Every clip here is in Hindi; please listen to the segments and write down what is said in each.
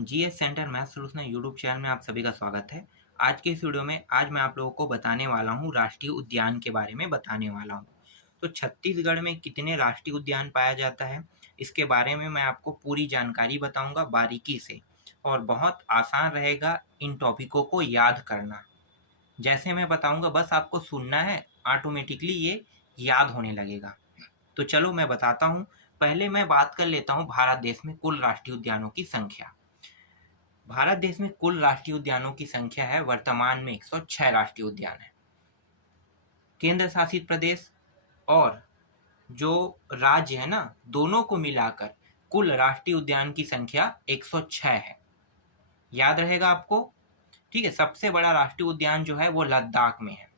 GS centre math solution YouTube channel में आप सभी का स्वागत है। आज के इस वीडियो में आज मैं आप लोगों को बताने वाला हूँ राष्ट्रीय उद्यान के बारे में बताने वाला हूँ। तो छत्तीसगढ़ में कितने राष्ट्रीय उद्यान पाया जाता है, इसके बारे में मैं आपको पूरी जानकारी बताऊंगा बारीकी से, और बहुत आसान रहेगा इन टॉपिकों को याद करना। जैसे मैं बताऊंगा बस आपको सुनना है, ऑटोमेटिकली ये याद होने लगेगा। तो चलो मैं बताता हूँ। पहले मैं बात कर लेता हूँ भारत देश में कुल राष्ट्रीय उद्यानों की संख्या। भारत देश में कुल राष्ट्रीय उद्यानों की संख्या है वर्तमान में 106 राष्ट्रीय उद्यान है। केंद्र शासित प्रदेश और जो राज्य है ना, दोनों को मिलाकर कुल राष्ट्रीय उद्यान की संख्या 106 है। याद रहेगा आपको? ठीक है। सबसे बड़ा राष्ट्रीय उद्यान जो है वो लद्दाख में है।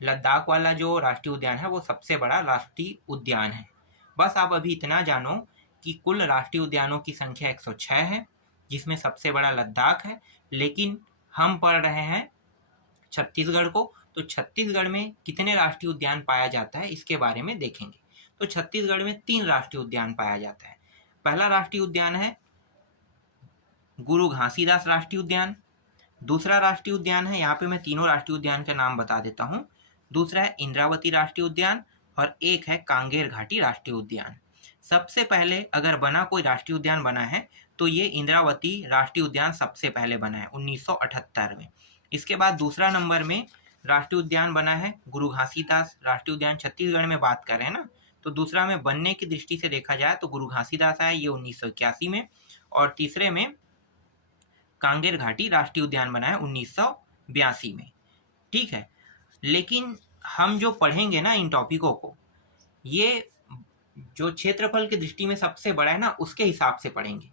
लद्दाख वाला जो राष्ट्रीय उद्यान है वो सबसे बड़ा राष्ट्रीय उद्यान है। बस आप अभी इतना जानो कि कुल राष्ट्रीय उद्यानों की संख्या 106 है, जिसमें सबसे बड़ा लद्दाख है। लेकिन हम पढ़ रहे हैं छत्तीसगढ़ को, तो छत्तीसगढ़ में कितने राष्ट्रीय उद्यान पाया जाता है इसके बारे में देखेंगे। तो छत्तीसगढ़ में 3 राष्ट्रीय उद्यान पाया जाता है। पहला राष्ट्रीय उद्यान है गुरु घासीदास राष्ट्रीय उद्यान। दूसरा राष्ट्रीय उद्यान है, यहाँ पे मैं तीनों राष्ट्रीय उद्यान का नाम बता देता हूँ। दूसरा है इंद्रावती राष्ट्रीय उद्यान और एक है कांगेर घाटी राष्ट्रीय उद्यान। सबसे पहले अगर बना कोई राष्ट्रीय उद्यान बना है तो ये इंद्रावती राष्ट्रीय उद्यान सबसे पहले बना है 1978 में। इसके बाद दूसरा नंबर में राष्ट्रीय उद्यान बना है गुरु घासीदास राष्ट्रीय उद्यान। छत्तीसगढ़ में बात कर रहे हैं ना, तो दूसरा में बनने की दृष्टि से देखा जाए तो गुरु घासीदास आया, ये 1981 में। और तीसरे में कांगेर घाटी राष्ट्रीय उद्यान बना है 1982 में। ठीक है। लेकिन हम जो पढ़ेंगे ना इन टॉपिकों को, ये जो क्षेत्रफल की दृष्टि में सबसे बड़ा है ना, उसके हिसाब से पढ़ेंगे।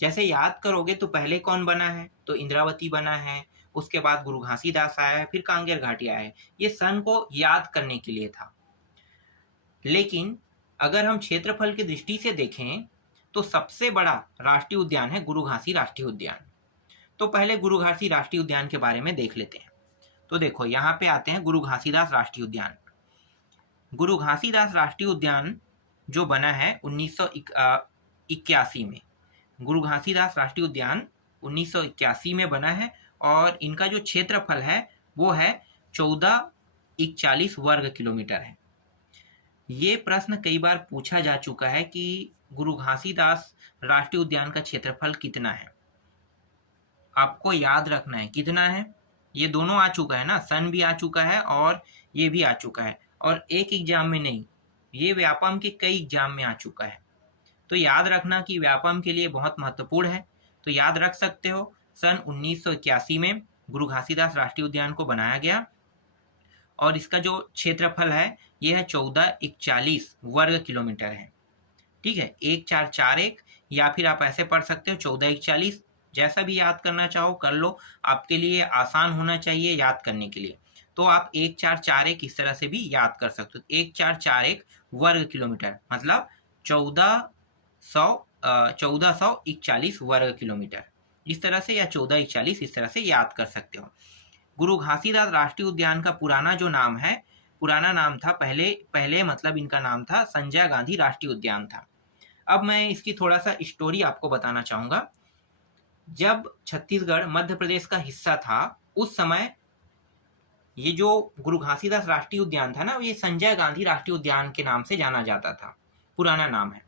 जैसे याद करोगे तो पहले कौन बना है, तो इंद्रावती बना है, उसके बाद गुरु घासीदास आया है, फिर कांगेर घाटी आया है। ये सन को याद करने के लिए था। लेकिन अगर हम क्षेत्रफल की दृष्टि से देखें तो सबसे बड़ा राष्ट्रीय उद्यान है गुरु घासी राष्ट्रीय उद्यान। तो पहले गुरु घासी राष्ट्रीय उद्यान के बारे में देख लेते हैं। तो देखो यहाँ पे आते हैं गुरु घासीदास राष्ट्रीय उद्यान। गुरु घासीदास राष्ट्रीय उद्यान जो बना है 1981 में। गुरु घासीदास राष्ट्रीय उद्यान 1981 में बना है और इनका जो क्षेत्रफल है वो है 1441 वर्ग किलोमीटर है। ये प्रश्न कई बार पूछा जा चुका है कि गुरु घासीदास राष्ट्रीय उद्यान का क्षेत्रफल कितना है। आपको याद रखना है कितना है। ये दोनों आ चुका है ना, सन भी आ चुका है और ये भी आ चुका है, और एक एग्जाम में नहीं, ये व्यापम के कई एग्जाम में आ चुका है। तो याद रखना कि व्यापम के लिए बहुत महत्वपूर्ण है। तो याद रख सकते हो, सन 1981 में गुरु घासीदास राष्ट्रीय उद्यान को बनाया गया और इसका जो क्षेत्रफल है ये है 1441 वर्ग किलोमीटर है। ठीक है, 1441, या फिर आप ऐसे पढ़ सकते हो 1441। जैसा भी याद करना चाहो कर लो, आपके लिए आसान होना चाहिए याद करने के लिए। तो आप 1441 इस तरह से भी याद कर सकते हो। 1441 वर्ग किलोमीटर मतलब 1441 वर्ग किलोमीटर, इस तरह से, या 1441 इस तरह से याद कर सकते हो। गुरु घासीदास राष्ट्रीय उद्यान का पुराना जो नाम है, पुराना नाम था पहले मतलब इनका नाम था संजय गांधी राष्ट्रीय उद्यान था। अब मैं इसकी थोड़ा सा स्टोरी आपको बताना चाहूँगा। जब छत्तीसगढ़ मध्य प्रदेश का हिस्सा था उस समय ये जो गुरु घासीदास राष्ट्रीय उद्यान था ना, ये संजय गांधी राष्ट्रीय उद्यान के नाम से जाना जाता था। पुराना नाम है,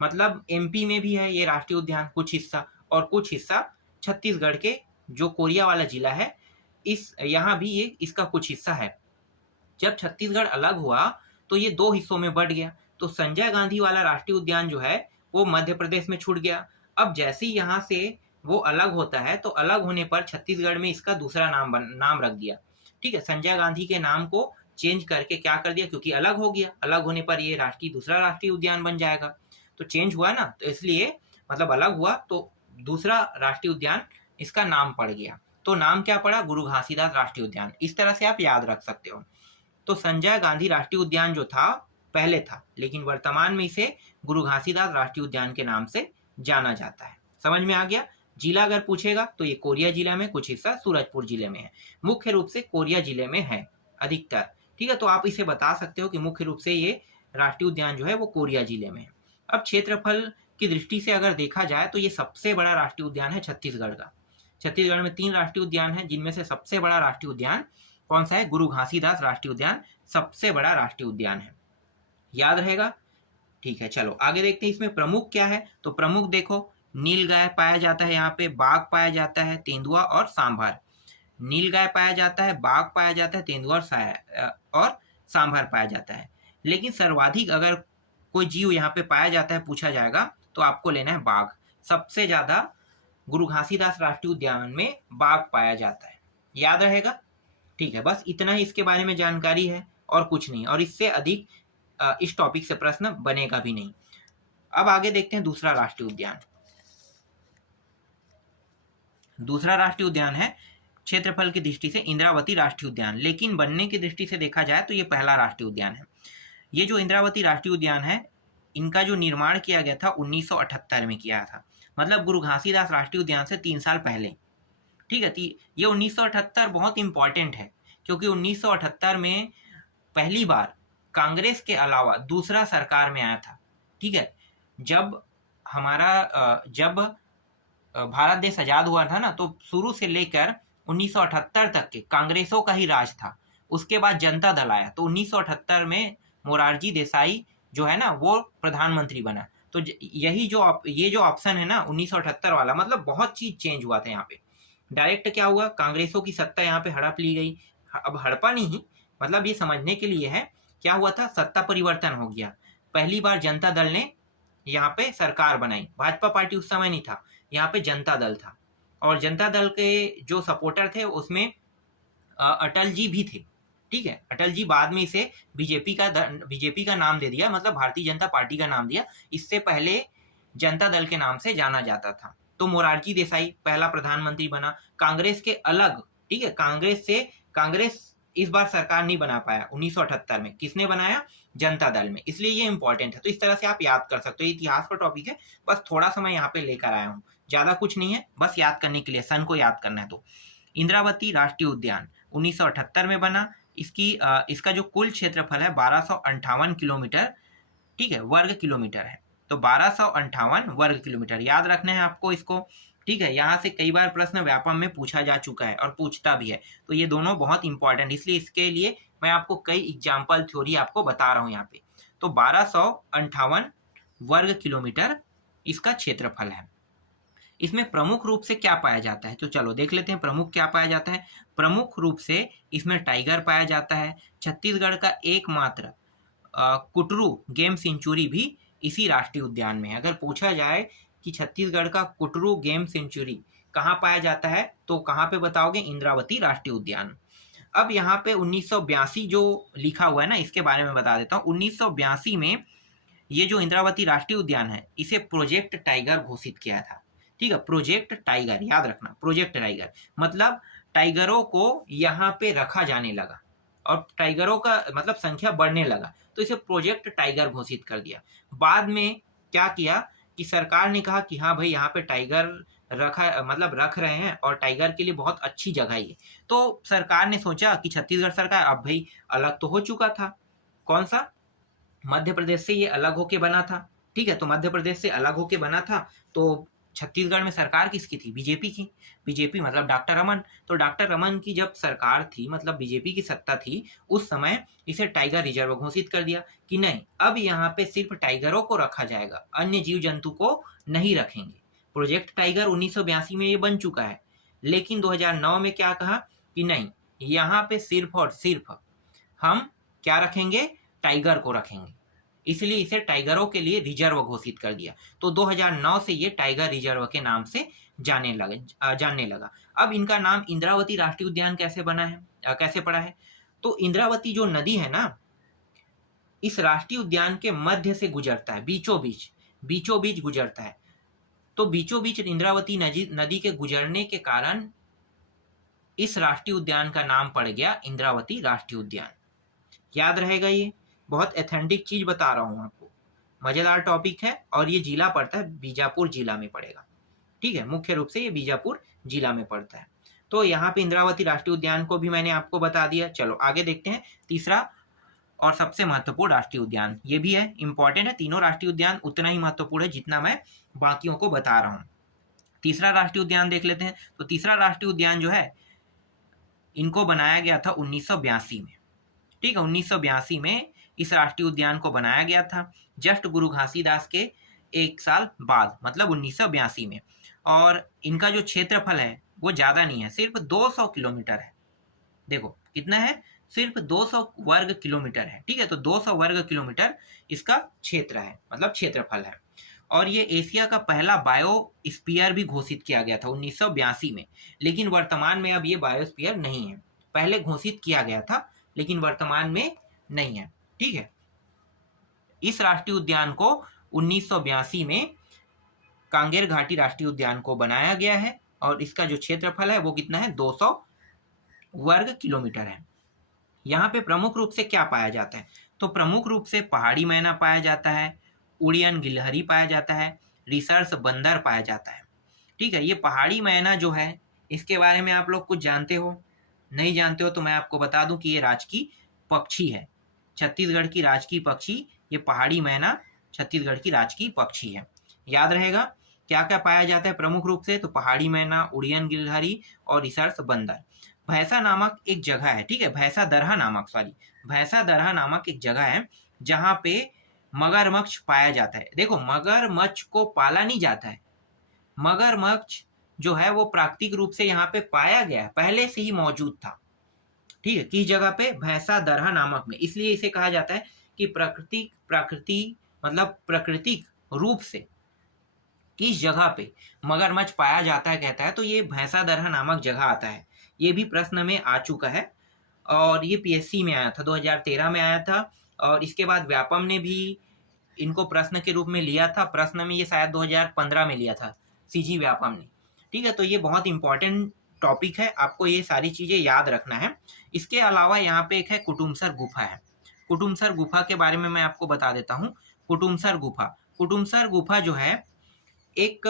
मतलब एमपी में भी है ये राष्ट्रीय उद्यान कुछ हिस्सा, और कुछ हिस्सा छत्तीसगढ़ के जो कोरिया वाला जिला है इस यहाँ भी ये इसका कुछ हिस्सा है। जब छत्तीसगढ़ अलग हुआ तो ये 2 हिस्सों में बढ़ गया। तो संजय गांधी वाला राष्ट्रीय उद्यान जो है वो मध्य प्रदेश में छूट गया। अब जैसे ही यहाँ से वो अलग होता है तो अलग होने पर छत्तीसगढ़ में इसका दूसरा नाम रख दिया। ठीक है, संजय गांधी के नाम को चेंज करके क्या कर दिया, क्योंकि अलग हो गया, अलग होने पर ये दूसरा राष्ट्रीय उद्यान बन जाएगा। तो चेंज हुआ ना, तो इसलिए मतलब अलग हुआ तो दूसरा राष्ट्रीय उद्यान इसका नाम पड़ गया। तो नाम क्या पड़ा, गुरु घासीदास राष्ट्रीय उद्यान। इस तरह से आप याद रख सकते हो। तो संजय गांधी राष्ट्रीय उद्यान जो था पहले था, लेकिन वर्तमान में इसे गुरु घासीदास राष्ट्रीय उद्यान के नाम से जाना जाता है। समझ में आ गया। जिला अगर पूछेगा तो ये कोरिया जिला में, कुछ हिस्सा सूरजपुर जिले में है, मुख्य रूप से कोरिया जिले में है अधिकतर। ठीक है, तो आप इसे बता सकते हो कि मुख्य रूप से ये राष्ट्रीय उद्यान जो है वो कोरिया जिले में है। अब क्षेत्रफल की दृष्टि से अगर देखा जाए तो ये सबसे बड़ा राष्ट्रीय उद्यान है छत्तीसगढ़ का। छत्तीसगढ़ में 3 राष्ट्रीय उद्यान है, जिनमें से सबसे बड़ा राष्ट्रीय उद्यान कौन सा है? गुरु घासीदास राष्ट्रीय उद्यान सबसे बड़ा राष्ट्रीय उद्यान है। याद रहेगा? ठीक है, चलो आगे देखते हैं इसमें प्रमुख क्या है। तो प्रमुख देखो, नीलगाय पाया जाता है, यहाँ पे बाघ पाया जाता है, तेंदुआ और सांभर। नीलगाय पाया जाता है, बाघ पाया जाता है, तेंदुआ और सांभर पाया जाता है। लेकिन सर्वाधिक अगर कोई जीव यहाँ पे पाया जाता है पूछा जाएगा तो आपको लेना है बाघ। सबसे ज्यादा गुरु घासीदास राष्ट्रीय उद्यान में बाघ पाया जाता है। याद रहेगा? ठीक है, बस इतना ही इसके बारे में जानकारी है और कुछ नहीं, और इससे अधिक इस टॉपिक से प्रश्न बनेगा भी नहीं। अब आगे देखते हैं दूसरा राष्ट्रीय उद्यान। दूसरा राष्ट्रीय उद्यान है क्षेत्रफल की दृष्टि से इंद्रावती राष्ट्रीय उद्यान, लेकिन बनने की दृष्टि से देखा जाए तो ये पहला राष्ट्रीय उद्यान है। ये जो इंद्रावती राष्ट्रीय उद्यान है, इनका जो निर्माण किया गया था 1978 में किया था, मतलब गुरु घासीदास राष्ट्रीय उद्यान से 3 साल पहले। ठीक है, ये 1978 बहुत इंपॉर्टेंट है, क्योंकि 1978 में पहली बार कांग्रेस के अलावा दूसरा सरकार में आया था। ठीक है, जब भारत देश आजाद हुआ था ना, तो शुरू से लेकर 1978 तक के कांग्रेसों का ही राज था। उसके बाद जनता दल आया, तो 1978 में मोरारजी देसाई जो है ना वो प्रधानमंत्री बना। तो ये जो ऑप्शन है ना 1978 वाला, मतलब बहुत चीज चेंज हुआ था यहाँ पे। डायरेक्ट क्या हुआ, कांग्रेसों की सत्ता यहाँ पे हड़प ली गई। अब हड़पा नहीं, मतलब ये समझने के लिए है, क्या हुआ था, सत्ता परिवर्तन हो गया। पहली बार जनता दल ने यहाँ पे सरकार बनाई, भाजपा पार्टी उस समय नहीं था, यहाँ पे जनता दल था। और जनता दल के जो सपोर्टर थे उसमें अटल जी भी थे। ठीक है, अटल जी बाद में इसे बीजेपी का नाम दे दिया, मतलब भारतीय जनता पार्टी का नाम दिया। इससे पहले जनता दल के नाम से जाना जाता था। तो मोरारजी देसाई पहला प्रधानमंत्री बना कांग्रेस के अलग। ठीक है, कांग्रेस इस बार सरकार नहीं बना पाया 1978 में। किसने बनाया? जनता दल में। इसलिए ये इंपॉर्टेंट है, तो इस तरह से आप याद कर सकते हो। इतिहास का टॉपिक है, बस थोड़ा सा मैं यहाँ पे लेकर आया हूँ, ज्यादा कुछ नहीं है, बस याद करने के लिए, सन को याद करना है। तो इंद्रावती राष्ट्रीय उद्यान 1978 में बना। इसका जो कुल क्षेत्रफल है 1258 किलोमीटर, ठीक है, वर्ग किलोमीटर है। तो 1258 वर्ग किलोमीटर याद रखना है आपको इसको। ठीक है, यहाँ से कई बार प्रश्न व्यापम में पूछा जा चुका है और पूछता भी है, तो ये दोनों बहुत इंपॉर्टेंट, इसलिए इसके लिए मैं आपको कई एग्जाम्पल थ्योरी आपको बता रहा हूँ यहाँ पे। तो 1258 वर्ग किलोमीटर इसका क्षेत्रफल है। इसमें प्रमुख रूप से क्या पाया जाता है, तो चलो देख लेते हैं प्रमुख क्या पाया जाता है। प्रमुख रूप से इसमें टाइगर पाया जाता है। छत्तीसगढ़ का एकमात्र कुटरू गेम सेंचुरी भी इसी राष्ट्रीय उद्यान में है। अगर पूछा जाए कि छत्तीसगढ़ का कुटरू गेम सेंचुरी कहाँ पाया जाता है, तो कहाँ पे बताओगे? इंद्रावती राष्ट्रीय उद्यान। अब यहाँ पे 1982 जो लिखा हुआ है ना, इसके बारे में बता देता हूँ। 1982 में ये जो इंद्रावती राष्ट्रीय उद्यान है, इसे प्रोजेक्ट टाइगर घोषित किया था। ठीक है, प्रोजेक्ट टाइगर याद रखना, प्रोजेक्ट टाइगर मतलब टाइगरों को यहाँ पे रखा जाने लगा और टाइगरों का मतलब संख्या बढ़ने लगा, तो इसे प्रोजेक्ट टाइगर घोषित कर दिया। बाद में क्या किया कि सरकार ने कहा कि हाँ भाई यहाँ पे टाइगर रख रहे हैं और टाइगर के लिए बहुत अच्छी जगह है। तो सरकार ने सोचा कि छत्तीसगढ़ सरकार अब भाई अलग तो हो चुका था, कौन सा? मध्य प्रदेश से ये अलग होके बना था। ठीक है, तो मध्य प्रदेश से अलग होके बना था, तो छत्तीसगढ़ में सरकार किसकी थी? बीजेपी की। बीजेपी मतलब डॉक्टर रमन। तो डॉक्टर रमन की जब सरकार थी, मतलब बीजेपी की सत्ता थी, उस समय इसे टाइगर रिजर्व घोषित कर दिया कि नहीं, अब यहाँ पे सिर्फ टाइगरों को रखा जाएगा, अन्य जीव जंतु को नहीं रखेंगे। प्रोजेक्ट टाइगर 1982 में ये बन चुका है, लेकिन 2009 में क्या कहा कि नहीं, यहाँ पे सिर्फ और सिर्फ हम क्या रखेंगे? टाइगर को रखेंगे। इसलिए इसे टाइगरों के लिए रिजर्व घोषित कर दिया। तो 2009 से ये टाइगर रिजर्व के नाम से जानने लगा। अब इनका नाम इंद्रावती राष्ट्रीय उद्यान कैसे बना है, कैसे पड़ा है? तो इंद्रावती जो नदी है ना, इस राष्ट्रीय उद्यान के मध्य से गुजरता है, बीचों बीच गुजरता है। तो बीचों बीच इंद्रावती नदी के गुजरने के कारण इस राष्ट्रीय उद्यान का नाम पड़ गया इंद्रावती राष्ट्रीय उद्यान। याद रहेगा, ये बहुत एथेंटिक चीज बता रहा हूं आपको, मजेदार टॉपिक है, और ये जिला पड़ता है, बीजापुर जिला में पड़ेगा। ठीक है, मुख्य रूप से ये बीजापुर जिला में पड़ता है। तो यहाँ पे इंद्रावती राष्ट्रीय उद्यान को भी मैंने आपको बता दिया। चलो आगे देखते हैं तीसरा और सबसे महत्वपूर्ण राष्ट्रीय उद्यान ये भी है, इंपॉर्टेंट है। तीनों राष्ट्रीय उद्यान उतना ही महत्वपूर्ण है जितना मैं बाकियों को बता रहा हूँ। तीसरा राष्ट्रीय उद्यान देख लेते हैं। तो तीसरा राष्ट्रीय उद्यान जो है, इनको बनाया गया था 1982 में। ठीक है, 1982 में इस राष्ट्रीय उद्यान को बनाया गया था, जस्ट गुरु घासीदास के एक साल बाद, मतलब 1982 में। और इनका जो क्षेत्रफल है वो ज़्यादा नहीं है, सिर्फ 200 किलोमीटर है। देखो कितना है, सिर्फ 200 वर्ग किलोमीटर है। ठीक है, तो 200 वर्ग किलोमीटर इसका क्षेत्र है, मतलब क्षेत्रफल है। और ये एशिया का पहला बायोस्फीयर भी घोषित किया गया था 1982 में, लेकिन वर्तमान में अब ये बायोस्फीयर नहीं है। पहले घोषित किया गया था लेकिन वर्तमान में नहीं है। ठीक है, इस राष्ट्रीय उद्यान को 1982 में कांगेर घाटी राष्ट्रीय उद्यान को बनाया गया है और इसका जो क्षेत्रफल है वो कितना है, 200 वर्ग किलोमीटर है। यहाँ पे प्रमुख रूप से क्या पाया जाता है, तो प्रमुख रूप से पहाड़ी मैना पाया जाता है, उड़ियन गिलहरी पाया जाता है, रिसर्च बंदर पाया जाता है। ठीक है, ये पहाड़ी मैना जो है इसके बारे में आप लोग कुछ जानते हो? नहीं जानते हो तो मैं आपको बता दूं कि ये राजकीय पक्षी है, छत्तीसगढ़ की राजकीय पक्षी। ये पहाड़ी मैना छत्तीसगढ़ की राजकीय पक्षी है। याद रहेगा क्या क्या पाया जाता है प्रमुख रूप से, तो पहाड़ी मैना, उड़ियन गिलहरी और रिसर्च बंदर। भैंसा नामक एक जगह है, ठीक है, भैंसा दरहा नामक एक जगह है जहाँ पे मगरमच्छ पाया जाता है। देखो मगरमच्छ को पाला नहीं जाता है, मगरमच्छ जो है वो प्राकृतिक रूप से यहाँ पे पाया गया है, पहले से ही मौजूद था। ठीक है, किस जगह पे, भैंसा दरहा नामक में। इसलिए इसे कहा जाता है कि प्राकृतिक रूप से किस जगह पे मगरमच्छ पाया जाता है कहता है, तो ये भैंसा दरहा नामक जगह आता है। ये भी प्रश्न में आ चुका है और ये पीएससी में आया था, 2013 में आया था। और इसके बाद व्यापम ने भी इनको प्रश्न के रूप में लिया था, प्रश्न में ये शायद 2015 में लिया था सीजी व्यापम ने। ठीक है, तो ये बहुत इंपॉर्टेंट टॉपिक है, आपको ये सारी चीज़ें याद रखना है। इसके अलावा यहाँ पे एक है कुटुमसर गुफा है। कुटुमसर गुफा के बारे में मैं आपको बता देता हूँ। कुटुमसर गुफा जो है एक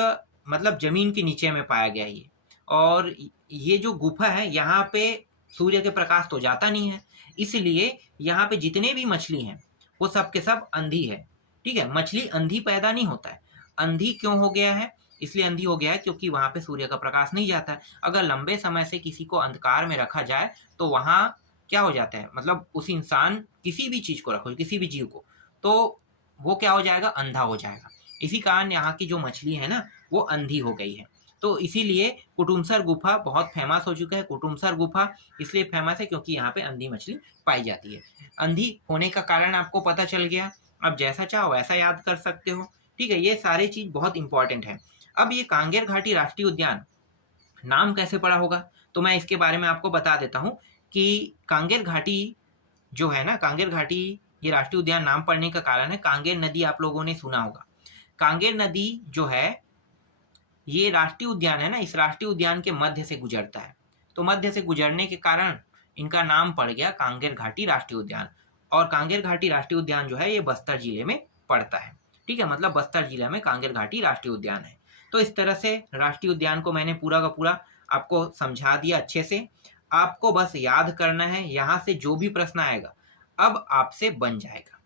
मतलब जमीन के नीचे में पाया गया ये, और ये जो गुफा है यहाँ पे सूर्य के प्रकाश तो जाता नहीं है, इसलिए यहाँ पे जितने भी मछली हैं वो सब के सब अंधी है। ठीक है, मछली अंधी पैदा नहीं होता है। अंधी क्यों हो गया है, इसलिए अंधी हो गया है क्योंकि वहाँ पे सूर्य का प्रकाश नहीं जाता है। अगर लंबे समय से किसी को अंधकार में रखा जाए तो वहाँ क्या हो जाता है, मतलब उस इंसान, किसी भी चीज़ को रखो, किसी भी जीव को, तो वो क्या हो जाएगा, अंधा हो जाएगा। इसी कारण यहाँ की जो मछली है ना वो अंधी हो गई है। तो इसीलिए कुटुमसर गुफा बहुत फेमस हो चुका है। कुटुमसर गुफा इसलिए फेमस है क्योंकि यहाँ पे अंधी मछली पाई जाती है। अंधी होने का कारण आपको पता चल गया, अब जैसा चाहो वैसा याद कर सकते हो। ठीक है, ये सारी चीज़ बहुत इंपॉर्टेंट है। अब ये कांगेर घाटी राष्ट्रीय उद्यान नाम कैसे पड़ा होगा, तो मैं इसके बारे में आपको बता देता हूँ कि कांगेर घाटी जो है ना, कांगेर घाटी ये राष्ट्रीय उद्यान नाम पड़ने का कारण है, कांगेर नदी आप लोगों ने सुना होगा। कांगेर नदी जो है ये राष्ट्रीय उद्यान है ना, इस राष्ट्रीय उद्यान के मध्य से गुजरता है, तो मध्य से गुजरने के कारण इनका नाम पड़ गया कांगेर घाटी राष्ट्रीय उद्यान। और कांगेर घाटी राष्ट्रीय उद्यान जो है ये बस्तर जिले में पड़ता है। ठीक है, मतलब बस्तर जिले में कांगेर घाटी राष्ट्रीय उद्यान है। तो इस तरह से राष्ट्रीय उद्यान को मैंने पूरा का पूरा आपको समझा दिया अच्छे से। आपको बस याद करना है, यहाँ से जो भी प्रश्न आएगा अब आपसे बन जाएगा।